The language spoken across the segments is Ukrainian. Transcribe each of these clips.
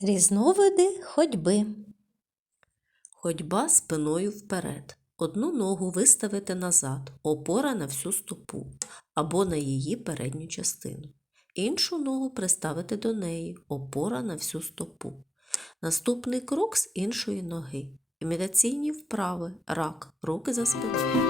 Різновиди ходьби. Ходьба спиною вперед. Одну ногу виставити назад, опора на всю стопу або на її передню частину. Іншу ногу приставити до неї, опора на всю стопу. Наступний крок з іншої ноги. Імітаційні вправи, рак, руки за спиною.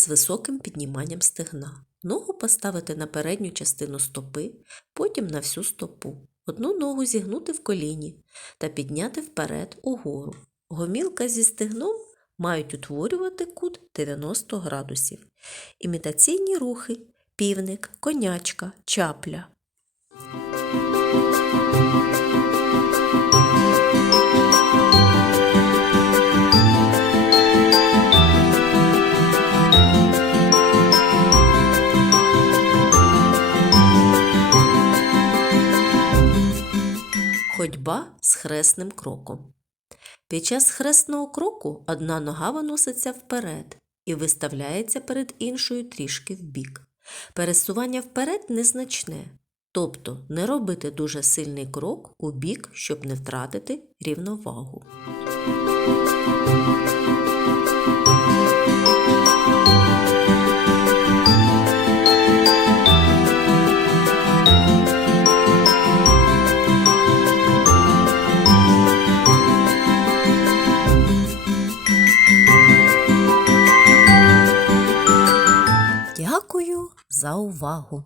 З високим підніманням стегна. Ногу поставити на передню частину стопи, потім на всю стопу. Одну ногу зігнути в коліні та підняти вперед угору. Гомілка зі стегном мають утворювати кут 90 градусів. Імітаційні рухи півник, конячка, чапля. Ходьба з хресним кроком. Під час хресного кроку одна нога виноситься вперед і виставляється перед іншою трішки вбік. Пересування вперед незначне, тобто не робити дуже сильний крок у бік, щоб не втратити рівновагу. Дякую за увагу!